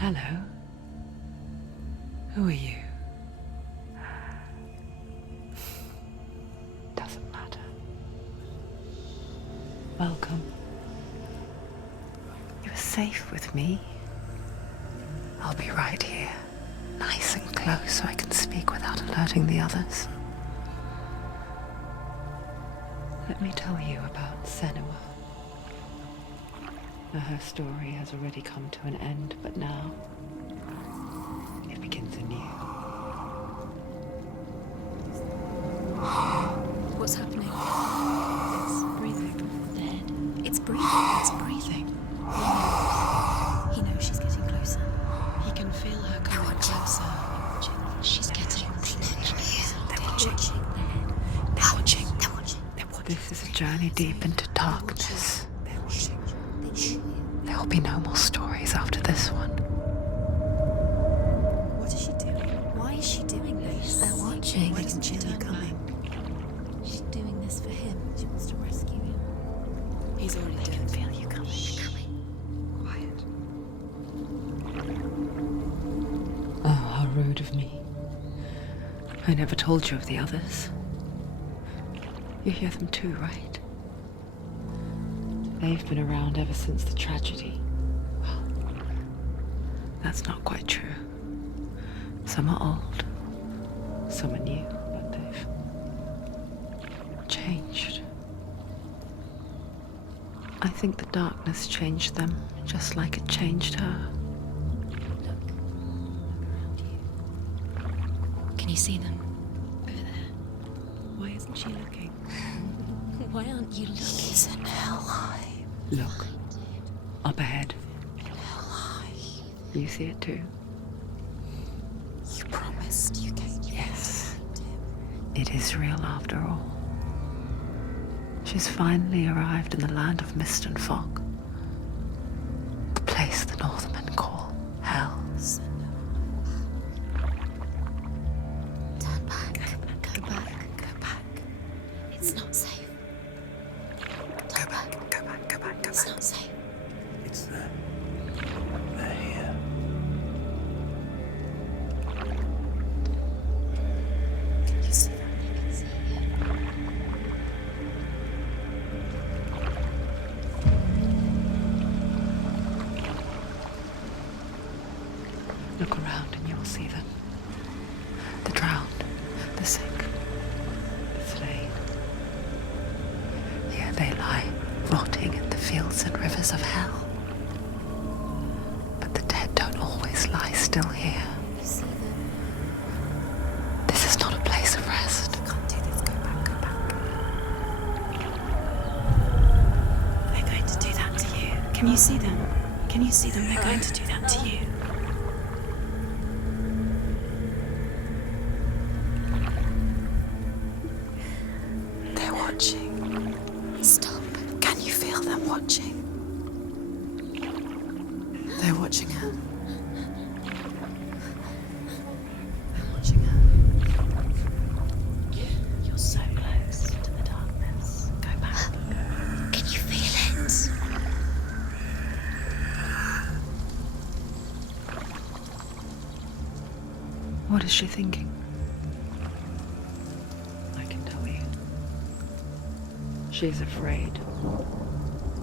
Hello. Who are you? Doesn't matter. Welcome. You're safe with me. I'll be right here, nice and close so I can speak without alerting the others. Let me tell you about Senua. Her story has already come to an end, but now it begins anew. What's happening? It's breathing. Dead. It's breathing. It's breathing. He knows she's getting closer. He can feel her coming closer. She's getting closer. They're watching. They're watching. They're watching. This is a journey deep into darkness. They're watching. There will be no more stories after this one. What is she doing? Why is she doing this? They're watching. Why doesn't she feel you coming? She's doing this for him. She wants to rescue him. He's already dead. I can feel you coming. Quiet. Oh, how rude of me. I never told you of the others. You hear them too, right? They've been around ever since the tragedy. Well, that's not quite true. Some are old, some are new, but they've changed. I think the darkness changed them, just like it changed her. Look around you. Can you see them? Over there. Why isn't she looking? Why aren't you looking? He's in hell. Look, up ahead. Hell. You see it too? You promised you came. Yes. It is real after all. She's finally arrived in the land of mist and fog. The place the Northmen call Hell. Turn back. Go back. Go back. It's not safe. Go back. Go back. Go back. Go back. It's not safe. It's them. They're here. Can you see that? They can see you. Look around and you will see them. The drowned, the sick, the slain. Here they lie, rotting in the fields and rivers of hell. But the dead don't always lie still here. You see them. This is not a place of rest. You can't do this. Go back. Go back. They're going to do that to you. Can you see them? Can you see them? They're going to do that to you. They're watching. Stop. Can you feel them watching? They're watching her. They're watching her. You're so close to the darkness. Go back. Can you feel it? What is she thinking? I can tell you. She's afraid.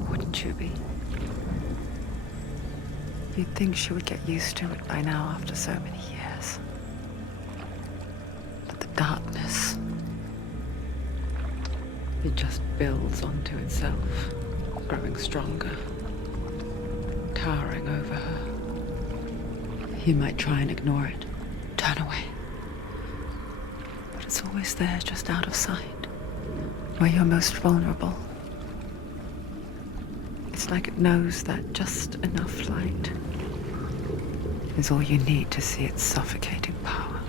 Wouldn't you be? You'd think she would get used to it by now after so many years. But the darkness, it just builds onto itself, growing stronger, towering over her. You might try and ignore it, turn away. But it's always there, just out of sight, where you're most vulnerable. It's like it knows that just enough light is all you need to see its suffocating power.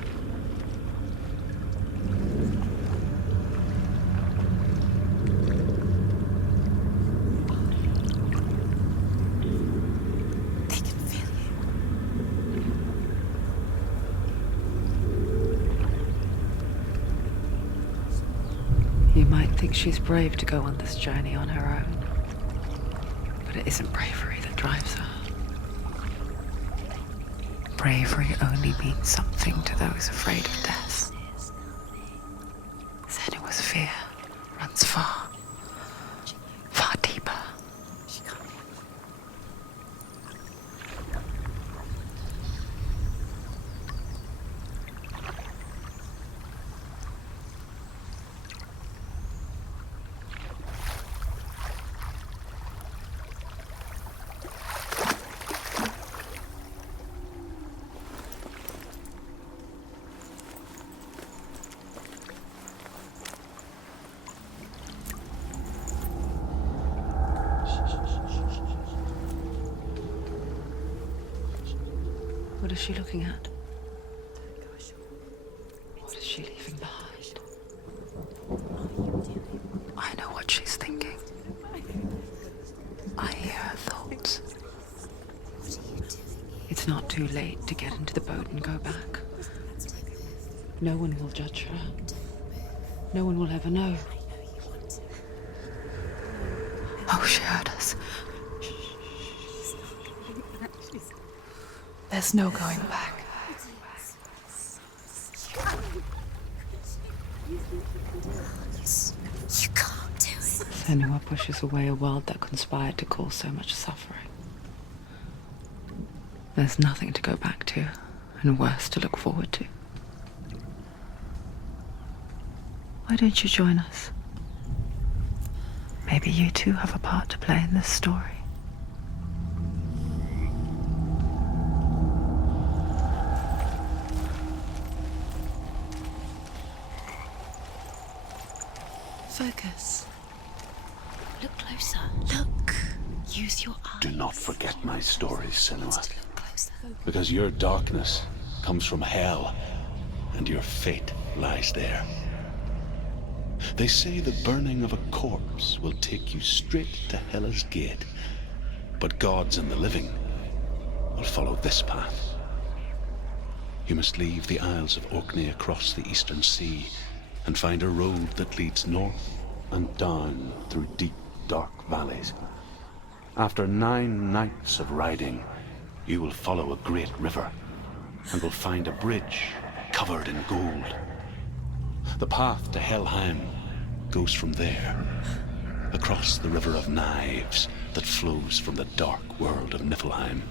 They can feel you. You might think she's brave to go on this journey on her own, but it isn't bravery that drives her. bravery only means something to those afraid of death. Senua's fear runs far, far deeper. What is she looking at? What is she leaving behind? I know what she's thinking. I hear her thoughts. It's not too late to get into the boat and go back. No one will judge her. No one will ever know. Oh, she heard us. There's no going back. You can't do it. Senua pushes away a world that conspired to cause so much suffering. There's nothing to go back to, and worse to look forward to. Why don't you join us? Maybe you too have a part to play in this story. Focus. Look closer. Look. Use your eyes. Do not forget my stories, Senua. Look closer. Because your darkness comes from hell, and your fate lies there. They say the burning of a corpse will take you straight to Hela's gate, but gods and the living will follow this path. You must leave the Isles of Orkney across the eastern sea and find a road that leads north and down through deep, dark valleys. After 9 nights of riding, you will follow a great river and will find a bridge covered in gold. The path to Helheim goes from there, across the River of Knives that flows from the dark world of Niflheim.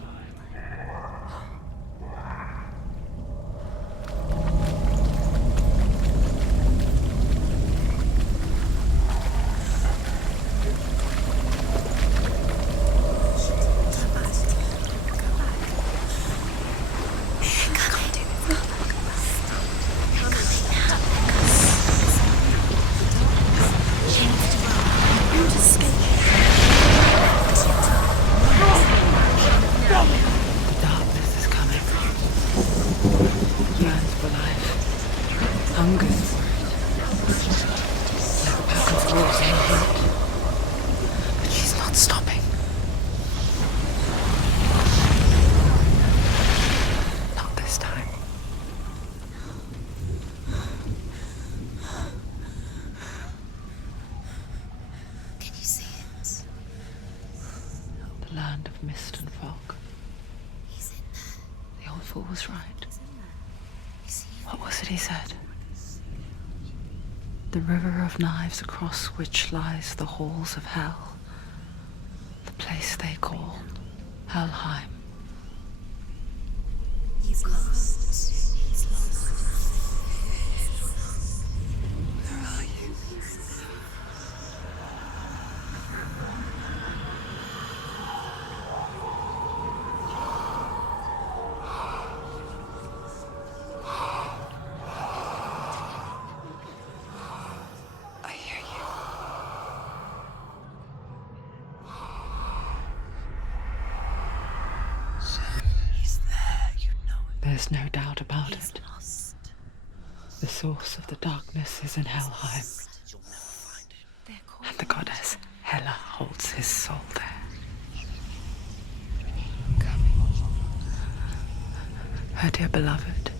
Land of mist and fog. The old fool was right. What was it he said? The river of knives across which lies the halls of hell. The place they call Helheim. He's lost. He's lost. Where are you? I hear you. He's there, you know it. There's no doubt about He's it. lost. The source of the darkness is in Helheim, and the goddess Hela holds his soul there. Her dear beloved,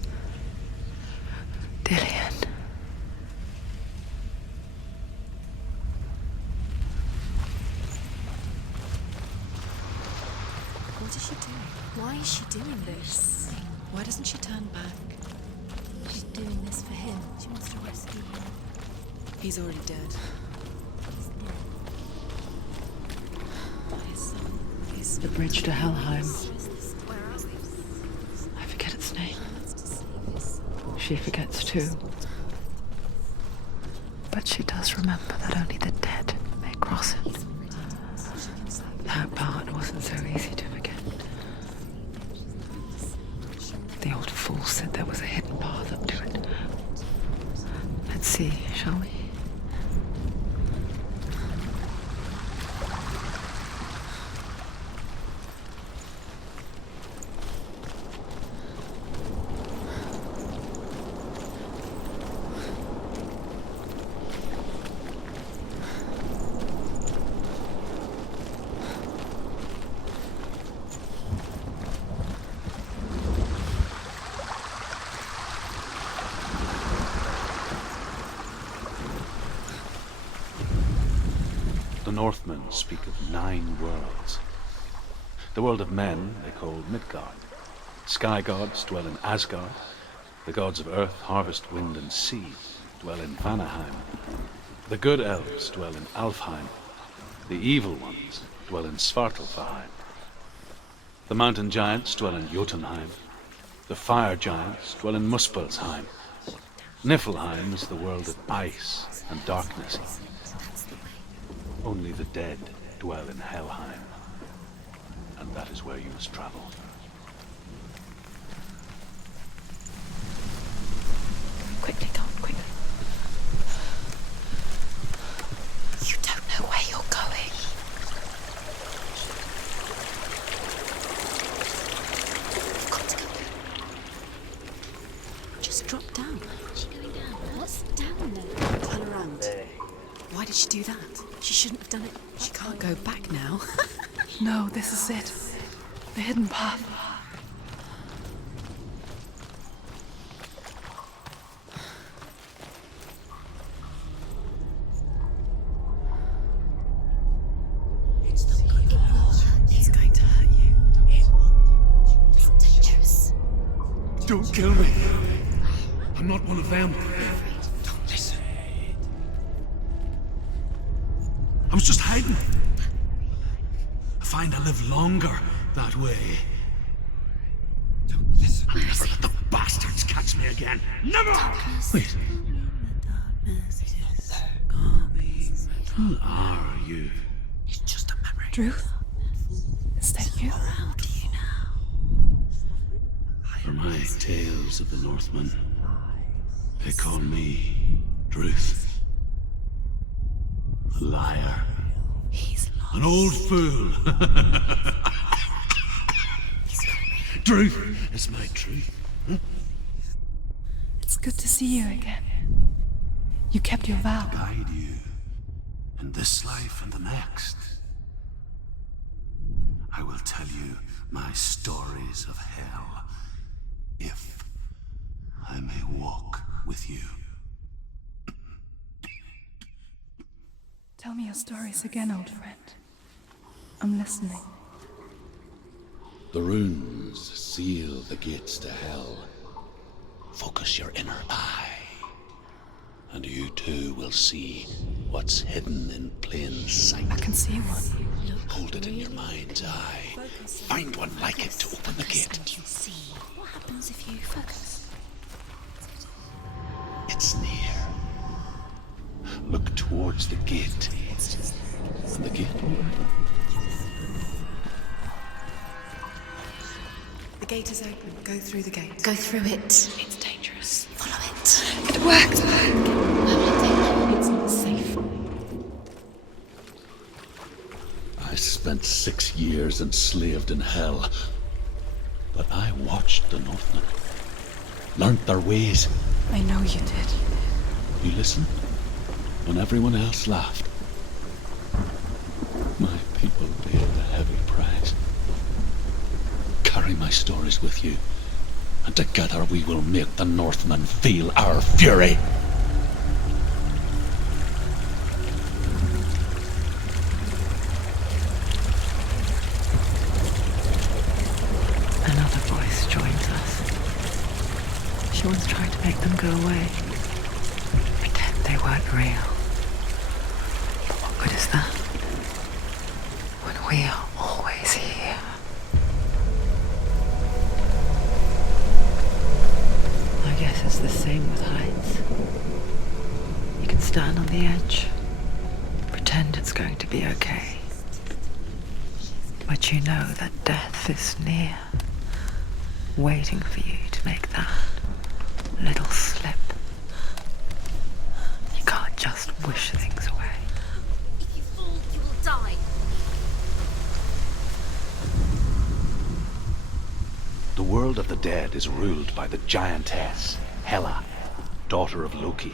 Dillian. What is she doing? Why is she doing this? Why doesn't she turn back? She's doing this for him. She wants to rescue him. He's already dead. He's dead. His son is... The bridge to Helheim. Where are we? I forget its name. She wants to save his son. She forgets too. But she does remember that only the dead may cross it. He's already dead. She can save him. That part wasn't so easy to forget. The old fool said there was a hidden path up to it. Let's see, shall we? The Northmen speak of 9 worlds. The world of men they call Midgard. Sky gods dwell in Asgard. The gods of earth, harvest, wind, and sea dwell in Vanaheim. The good elves dwell in Alfheim. The evil ones dwell in Svartalfheim. The mountain giants dwell in Jotunheim. The fire giants dwell in Muspelheim. Niflheim is the world of ice and darkness. Only the dead dwell in Helheim, and that is where you must travel. Quickly, Tom, quickly. You don't know where you're going. You've got to go. Just drop down. Is she going down? What's down there? Turn around. Why did she do that? She shouldn't have done it. She can't go back now. No, this is it. The hidden path. It's not good. He's going to hurt you. It's dangerous. Don't kill me. I'm not one of them. Don't listen. I was just hiding. I find I live longer that way. Don't listen. I'll never let the bastards catch me again. Never! Wait. Who are you? It's just a memory. Druth? Is that you? How do you now? For my tales of the Northmen, they call me Druth. A liar. He's lost. An old fool. Truth is my truth. It's good to see you again. You kept your vow. Guide you in this life and the next. I will tell you my stories of hell, if I may walk with you. Tell me your stories again, old friend. I'm listening. The runes seal the gates to hell. Focus your inner eye, and you too will see what's hidden in plain sight. I can see one. Hold it in your mind's eye. Find one like it to open the gate. And you'll see. What happens if you focus? It's near. Look towards the gate, It's just and the gate will open. The gate is open. Go through the gate. go through it. It's dangerous. Follow it. It worked! It's not safe. I spent 6 years enslaved in hell, but I watched the Northmen, learnt their ways. I know you did. You listened when everyone else laughed. My people paid the heavy price. Carry my stories with you, and together we will make the Northmen feel our fury. Another voice joins us. just trying to make them go away. Pretend they weren't real. But what good is that? When we are always here. I guess it's the same with heights. You can stand on the edge, pretend it's going to be okay. But you know that death is near, waiting for you to make that little slip. You can't just wish things away. If you fall, you will die. The world of the dead is ruled by the giantess, Hela, daughter of Loki.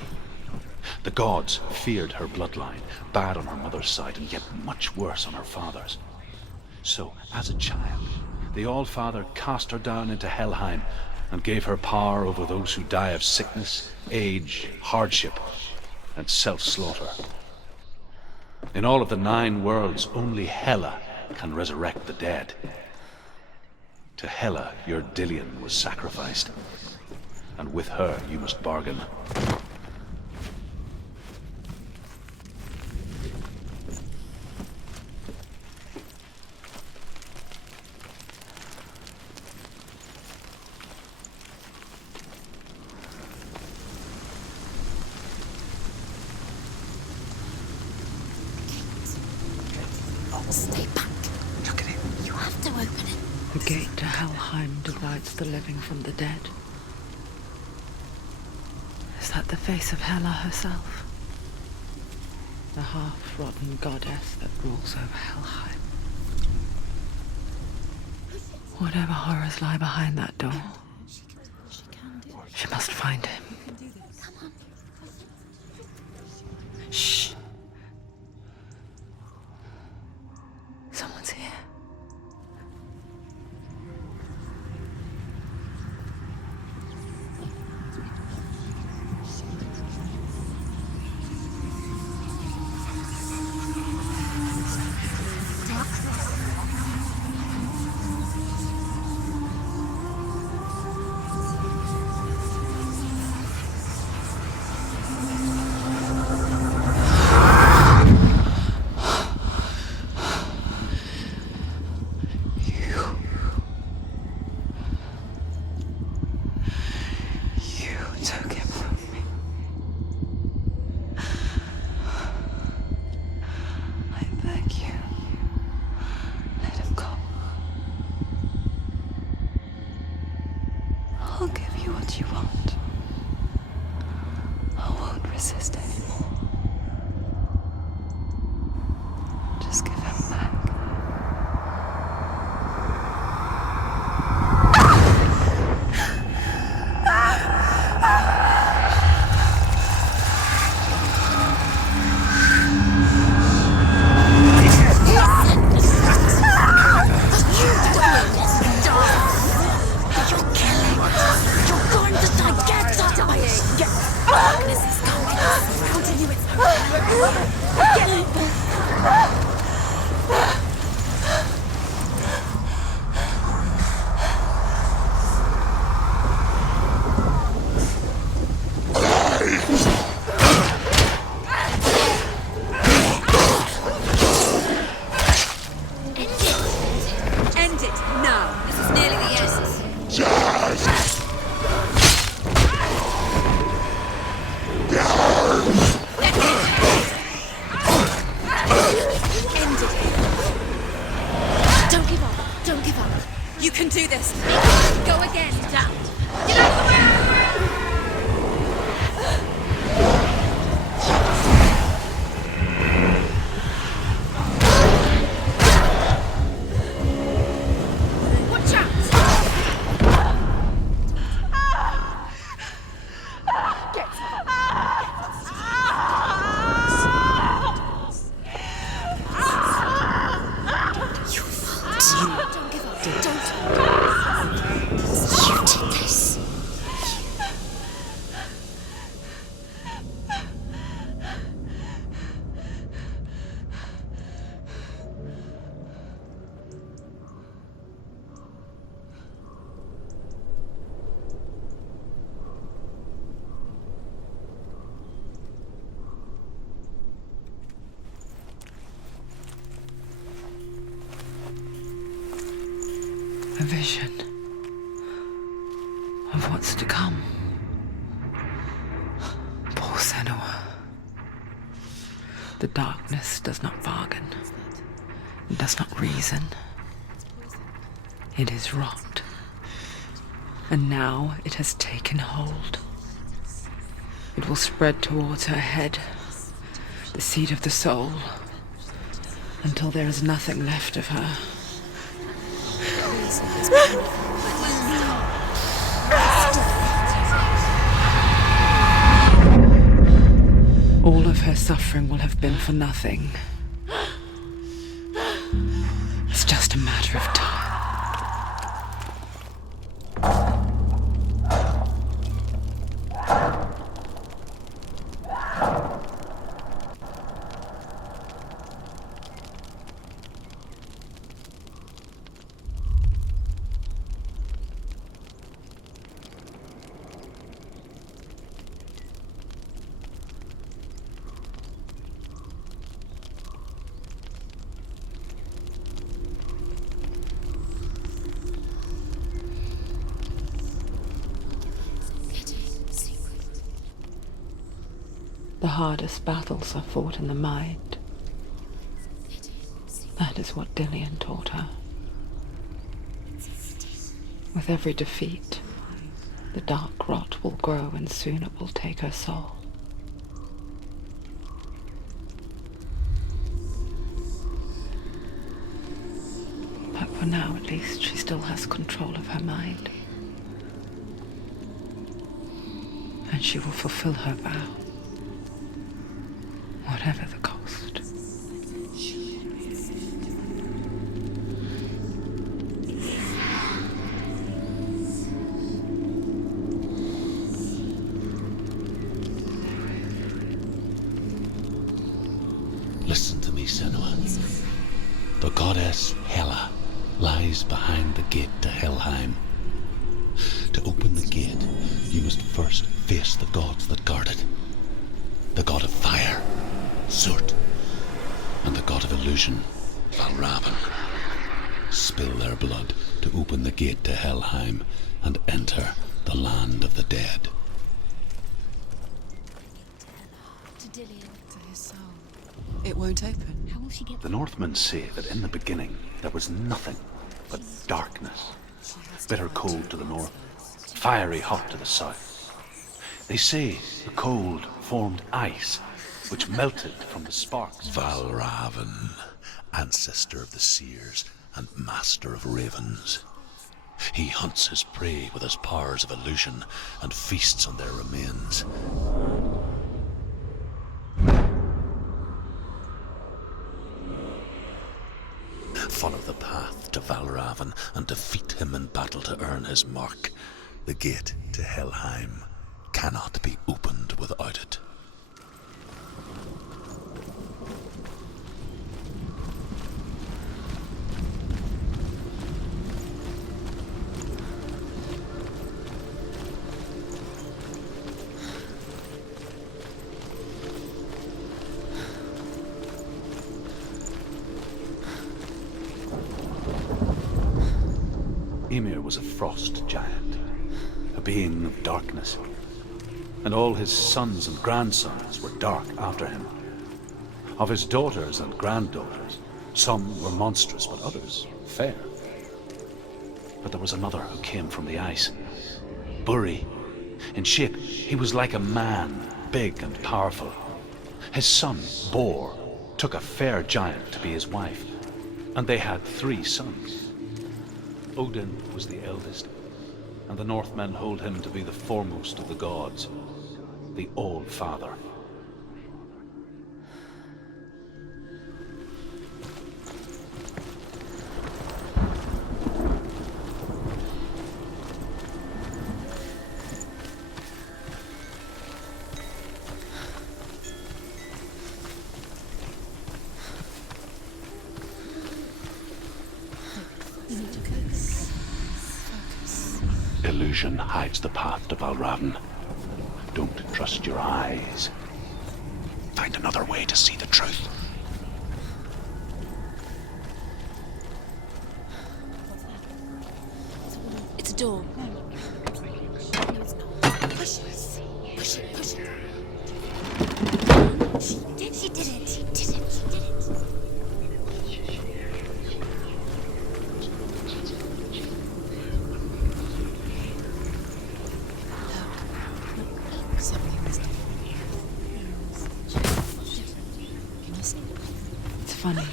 The gods feared her bloodline, bad on her mother's side and yet much worse on her father's. So, as a child, the All-Father cast her down into Helheim and gave her power over those who die of sickness, age, hardship, and self-slaughter. In all of the 9 worlds, only Hela can resurrect the dead. To Hela, your Dillion was sacrificed, and with her you must bargain. Stay back. Look at it. You have to open it. The gate to Helheim divides the living from the dead. Is that the face of Hela herself? The half-rotten goddess that rules over Helheim. Whatever horrors lie behind that door, she must find him. Shh. Someone's here. Took him from me. I beg you, let him go. I'll give you what you want. I won't resist anymore. Just give him back. vision of what's to come. Poor Senua. The darkness does not bargain. It does not reason. It is rot. And now it has taken hold. It will spread towards her head, the seat of the soul, until there is nothing left of her. All of her suffering will have been for nothing. It's just a matter of time. The hardest battles are fought in the mind. That is what Dillian taught her. With every defeat, the dark rot will grow and soon it will take her soul. But for now, at least, she still has control of her mind. And she will fulfill her vow. Whatever the cost. Listen to me, Senua. The goddess Hela lies behind the gate to Helheim. To open the gate, you must first face the gods that guard it. The god of fire, Surt, and the god of illusion, Valravn. Spill their blood to open the gate to Helheim and enter the land of the dead. To Dillian. To his soul. It won't open. How will she get The Northmen say that in the beginning there was nothing but darkness. Bitter cold to the north, fiery hot to the south. They say the cold formed ice, which melted from the sparks. Valravn, ancestor of the seers and master of ravens. He hunts his prey with his powers of illusion and feasts on their remains. Follow the path to Valravn and defeat him in battle to earn his mark. The gate to Helheim cannot be opened without it. Ymir was a frost giant, a being of darkness, and all his sons and grandsons were dark after him. Of his daughters and granddaughters, some were monstrous, but others fair. But there was another who came from the ice, Buri. In shape, he was like a man, big and powerful. His son, Bor, took a fair giant to be his wife, and they had 3 sons. Odin was the eldest, and the Northmen hold him to be the foremost of the gods, the All-Father. Illusion hides the path to Valravn. Don't trust your eyes. Find another way to see the truth. door. No, it's not. Push it. Push it. Push it. She did it. She did it. She did it. Something was It's funny.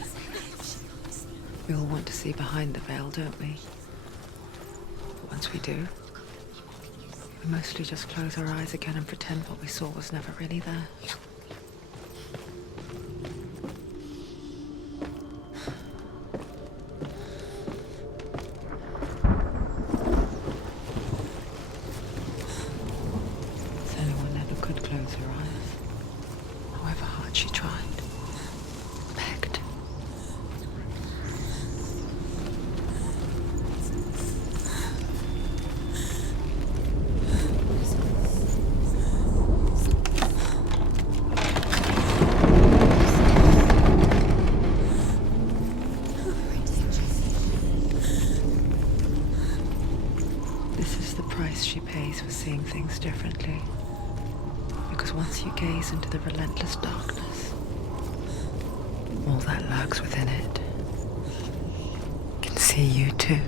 We all want to see behind the veil, don't we? But once we do, we mostly just close our eyes again and pretend what we saw was never really there. Senua never could close her eyes, however hard she tried. Begged. This is the price she pays for seeing things differently. Because once you gaze into the relentless darkness, all that lurks within it can see you too.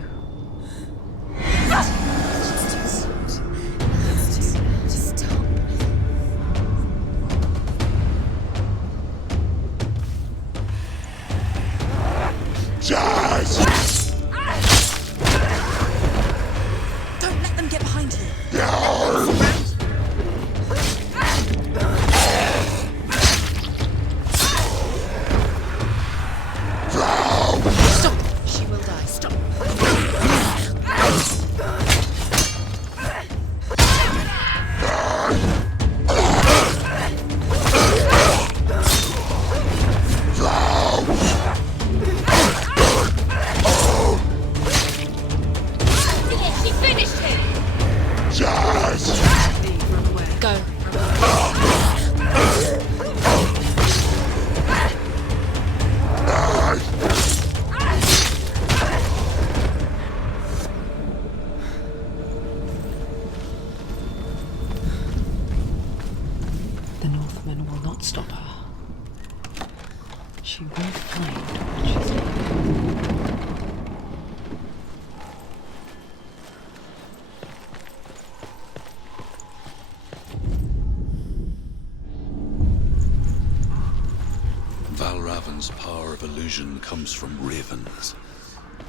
Don't let them get behind you. Stop! She will die. Stop. She finished him! Go. The Northmen will not stop her. She will find what she's looking Valravan's power of illusion comes from ravens.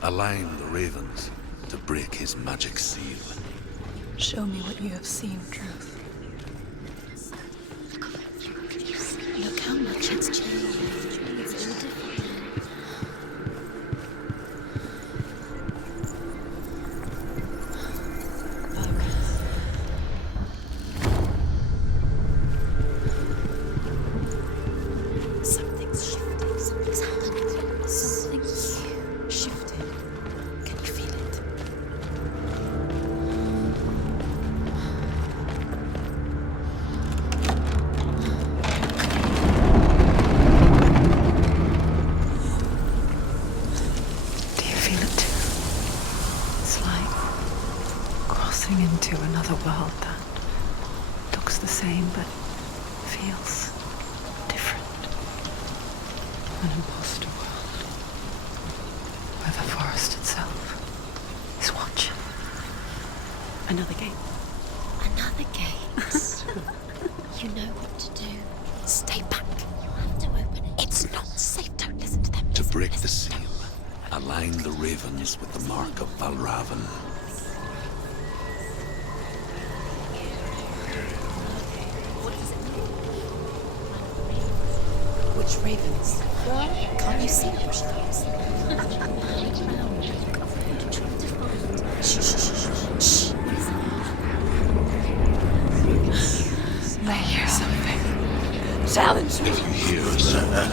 Align the ravens to break his magic seal. Show me what you have seen, Truth. Look how much it's changed. It's all different. Something's shifted. Something's happened. Something's shifted. Can you feel it? Do you feel it too? It's like crossing into another world that looks the same but feels different. An imposter world where the forest itself is watching. Another gate. Another gate. You know what to do. Stay back. You have to open it. It's not safe. Don't listen to them. To break the seal, align the ravens with the mark of Valravan. Which ravens? Can't you see them? Shh, shh, shh, shh. They hear something. Challenge me. If you hear something,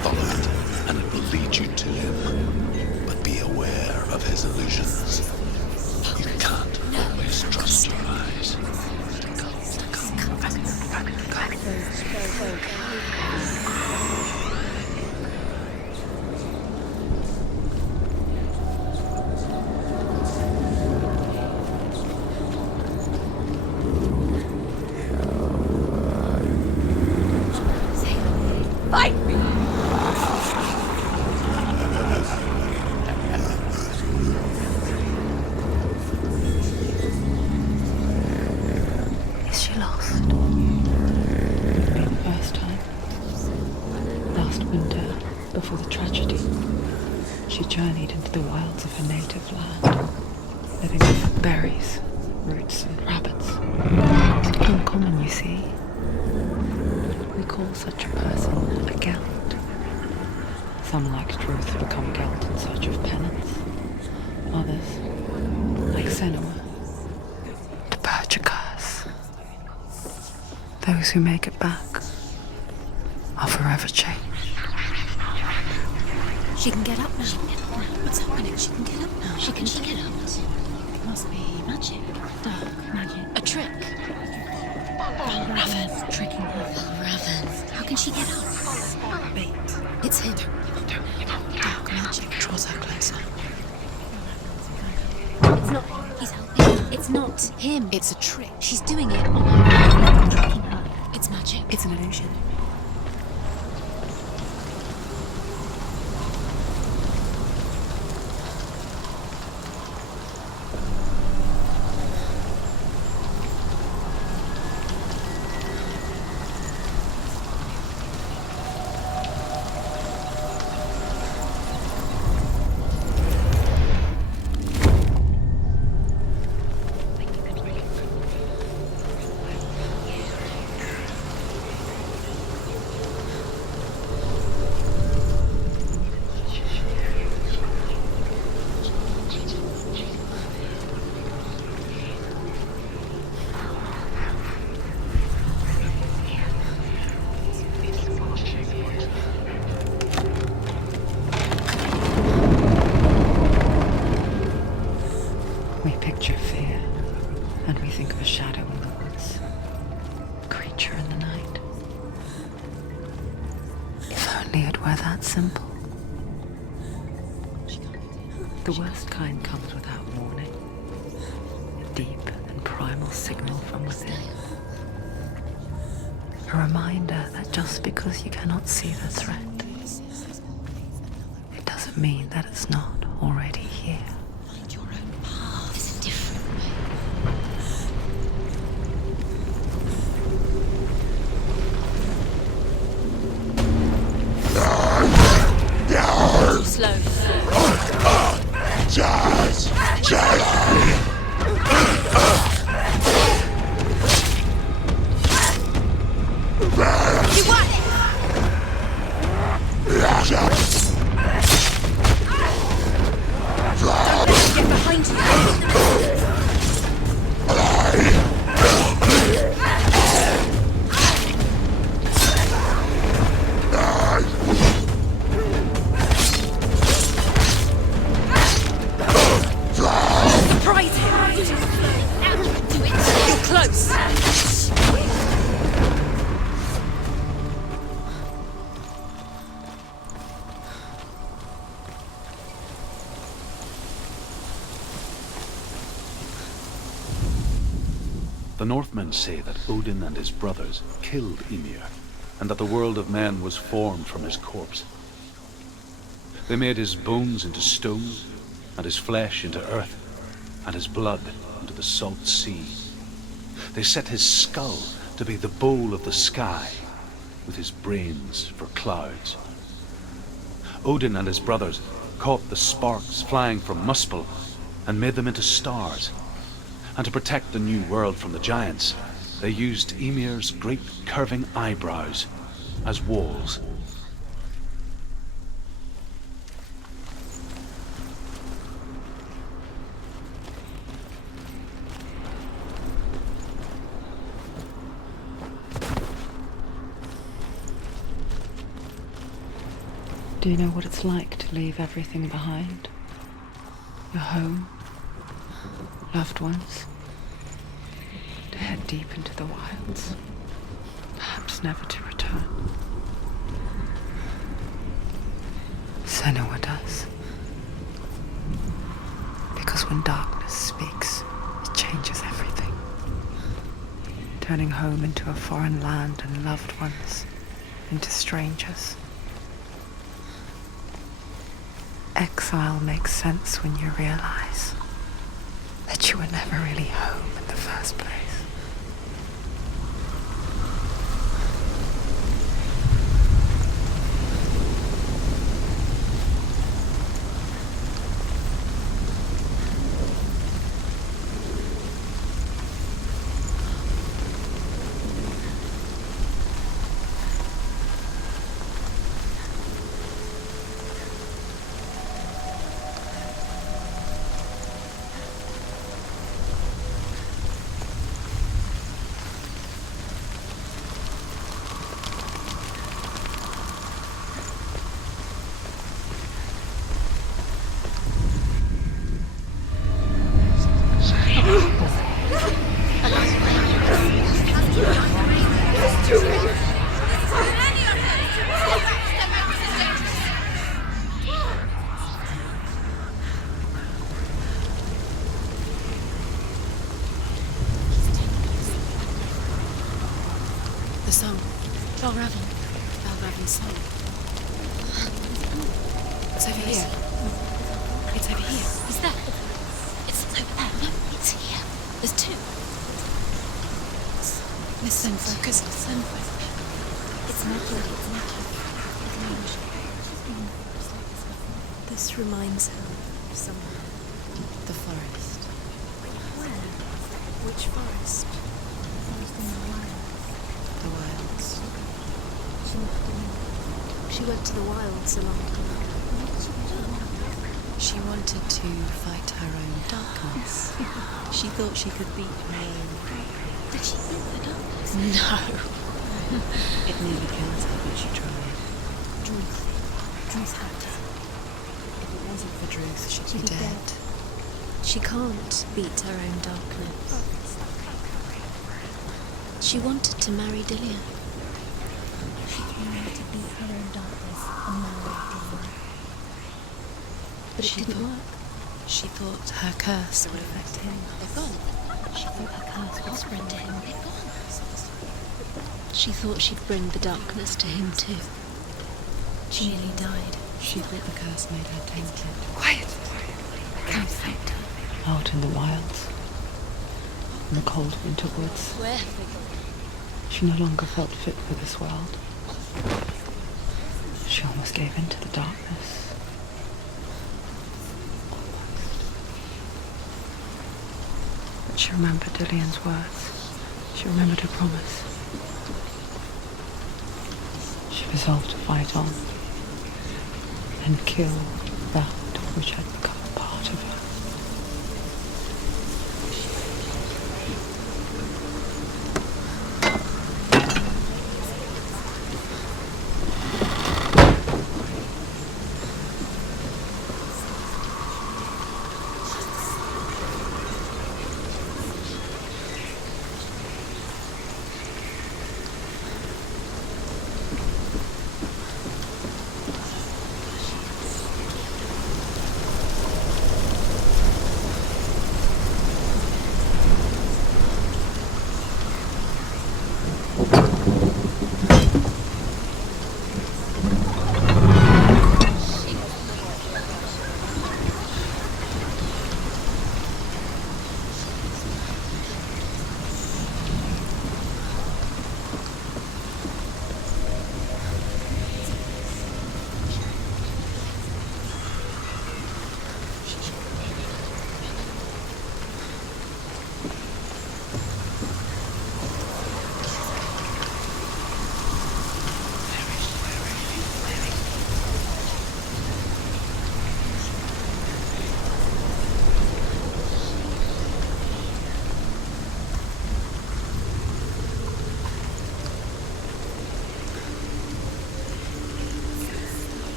follow it, and it will lead you to him. But be aware of his illusions. You can't always trust your eyes. lost. For the first time. Last winter, before the tragedy, she journeyed into the wilds of her native land, living off berries, roots, and rabbits. It's uncommon, you see. We call such a person a Gelt. Some, like Druth, become Gelt in search of penance. Others, like Senua, to purge a curse. Those who make it back are forever changed. She can get up now. What's happening? She can get up now. She can get up. It must be magic. Dark magic. A trick. Raven. Tricking her. Raven. How can she get up? Wait. It's him. Dark magic draws her closer. It's not. He's helping. It's not him. It's a trick. She's doing it on her own. Tricking her. It's magic. It's an illusion. We picture fear, and we think of a shadow in the woods, a creature in the night. If only it were that simple. The worst kind comes without warning, a deep and primal signal from within. A reminder that just because you cannot see the threat, it doesn't mean that it's not already here. Find your own path. There's a different way. Too slow. You what? Don't let him get behind you. Surprise him. Do it. You're close. The Northmen say that Odin and his brothers killed Ymir, and that the world of men was formed from his corpse. They made his bones into stone, and his flesh into earth, and his blood into the salt sea. They set his skull to be the bowl of the sky, with his brains for clouds. Odin and his brothers caught the sparks flying from Muspel and made them into stars. And to protect the new world from the giants, they used Ymir's great curving eyebrows as walls. Do you know what it's like to leave everything behind? Your home, loved ones, to head deep into the wilds, perhaps never to return. Senua does. Because when darkness speaks, it changes everything, turning home into a foreign land and loved ones into strangers. Exile makes sense when you realize that you were never really home in the first place. The song. Valravn. Valravn's song. It's over here. It's over here. Is that? It's over there. No, it's here. There's two. Listen, focus, listen. It's metal. It's metal. This reminds her of somewhere. The forest. Where? Which forest? Forest in the wild. The wilds. She went to the wilds a long time ago. She wanted to fight her own darkness. She thought she could beat her own. Did she beat the darkness? No. It nearly killed her, but she tried. Druth had to. If it wasn't for Druth, she'd be dead. She can't beat her own darkness. She wanted to marry Dillian. She wanted to beat her own darkness and marry Dillian. But it didn't work. She thought her curse would affect him. They're gone. She thought her curse would spread to him. They're gone. She thought she'd bring the darkness to him too. She nearly died. She thought the curse made her tainted. Quiet! Can't affect her. Out in the wilds, in the cold winter woods, Where have they gone? she no longer felt fit for this world. She almost gave in to the darkness. But she remembered Dillian's words. She remembered her promise. She resolved to fight on and kill that which had become a part of her.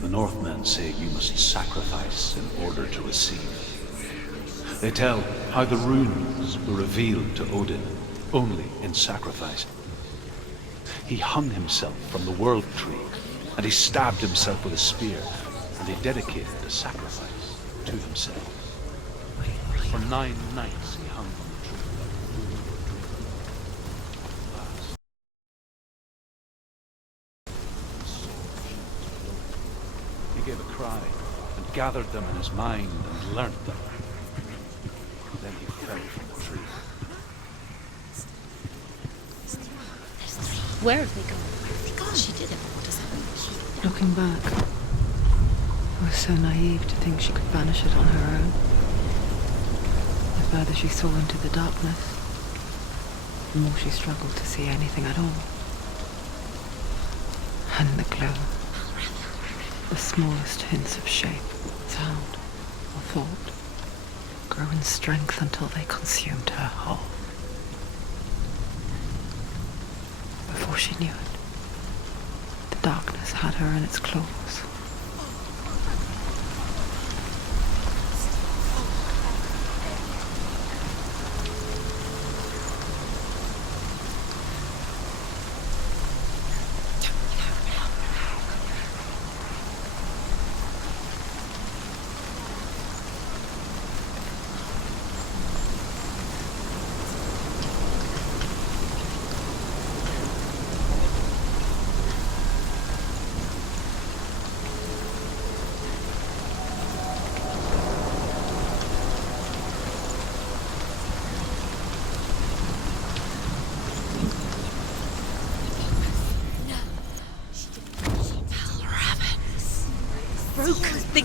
The Northmen say you must sacrifice in order to receive. They tell how the runes were revealed to Odin only in sacrifice. He hung himself from the world tree, and he stabbed himself with a spear, and he dedicated the sacrifice to himself. For 9 nights he hung on the tree. He gave a cry and gathered them in his mind and learnt them. Then he fell from the tree. Where have they gone? Where have they gone? She did it. What does that mean? Looking back, I was so naive to think she could banish it on her own. The further she saw into the darkness, the more she struggled to see anything at all. And the glow, the smallest hints of shape, sound, or thought, grew in strength until they consumed her whole. Before she knew it, the darkness had her in its claws.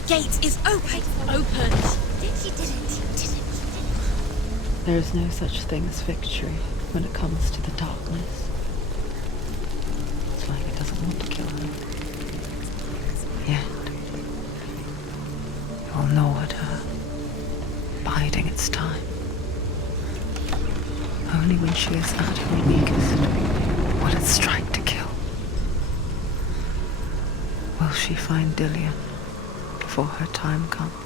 gate is open. Opened. You did it. There is no such thing as victory when it comes to the darkness. It's like it doesn't want to kill her. Yet, it will gnaw at her, biding its time. Only when she is at her weakest will it strike to kill. Will she find Dillion before her time comes?